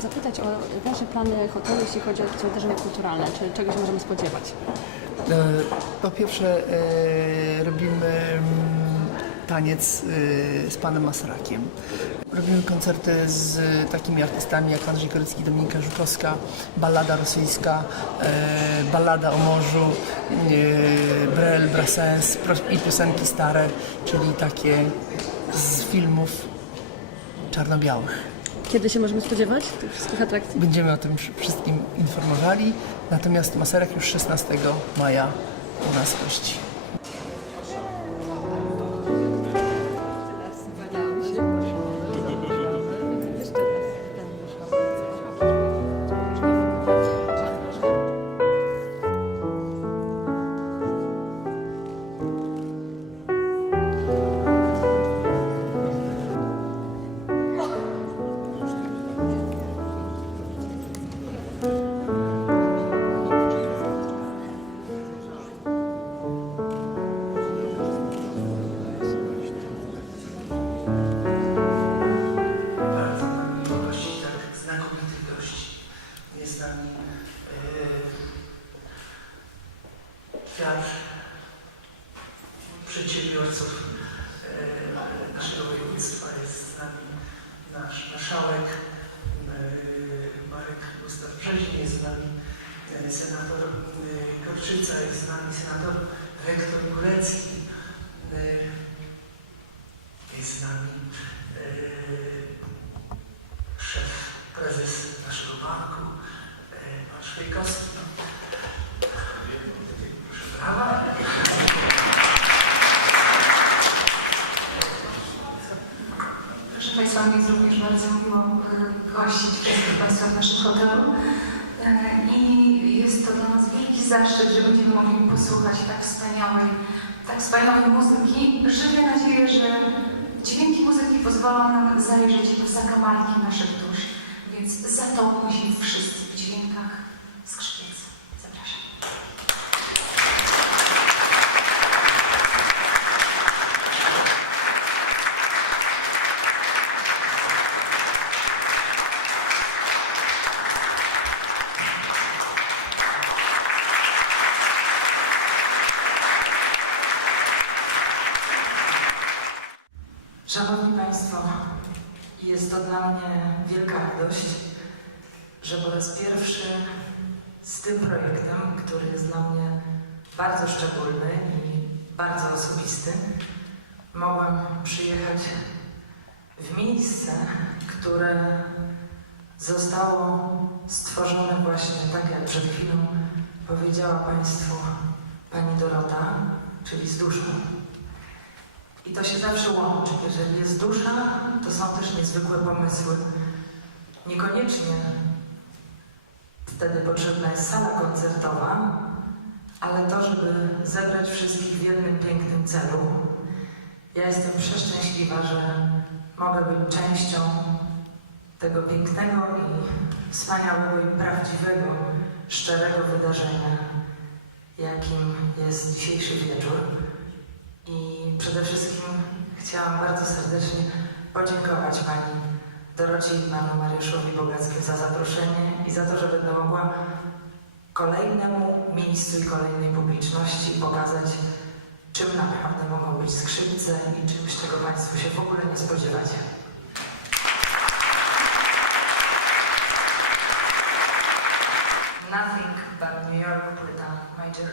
zapytać o Wasze plany hotelu, jeśli chodzi o wydarzenia kulturalne. Czy czegoś możemy spodziewać? E, Po pierwsze e, robimy mm, taniec e, z panem Masrakiem. Robimy koncerty z takimi artystami jak Andrzej Korycki, Dominika Żukowska, ballada rosyjska, ballada o morzu, Brel, Brassens i piosenki stare, czyli takie z filmów czarno-białych. Kiedy się możemy spodziewać tych wszystkich atrakcji? Będziemy o tym wszystkim informowali, natomiast Maserek już 16 maja u nas gości. Przedsiębiorców yy, naszego województwa. Jest z nami nasz marszałek yy, Marek Gustaw Brzeźni, jest z nami senator Korczyca, jest z nami senator rektor Górecki. Jest z nami szef, prezes naszego banku, e, pan Szwejkowski. Proszę Państwa, mi jest również bardzo miło gościć wszystkich Państwa w naszym hotelu. E, I jest to dla nas wielki zaszczyt, że będziemy mogli posłuchać tak wspaniałej, tak wspaniałej muzyki. Żywię nadzieję, że dźwięki muzyki pozwolą nam zajrzeć do zakamarki naszych dusz. Więc zatopmy się wszyscy w dźwiękach skrzypiec. Zapraszam. Szanowni Państwo, jest to dla mnie wielka radość, że po raz pierwszy z tym projektem, który jest dla mnie bardzo szczególny i bardzo osobisty, mogłam przyjechać w miejsce, które zostało stworzone właśnie tak, jak przed chwilą powiedziała Państwu Pani Dorota, czyli z duszą. I to się zawsze łączy. Jeżeli jest dusza, to są też niezwykłe pomysły. Niekoniecznie wtedy potrzebna jest sala koncertowa, ale to, żeby zebrać wszystkich w jednym pięknym celu. Ja jestem przeszczęśliwa, że mogę być częścią tego pięknego i wspaniałego i prawdziwego, szczerego wydarzenia, jakim jest dzisiejszy wieczór. I przede wszystkim chciałam bardzo serdecznie podziękować Pani Dorocie i Panu Mariuszowi Bogackim za zaproszenie i za to, że będę mogła kolejnemu miejscu i kolejnej publiczności pokazać, czym naprawdę mogą być skrzypce i czymś, czego Państwo się w ogóle nie spodziewacie. Nothing but New York płyta Major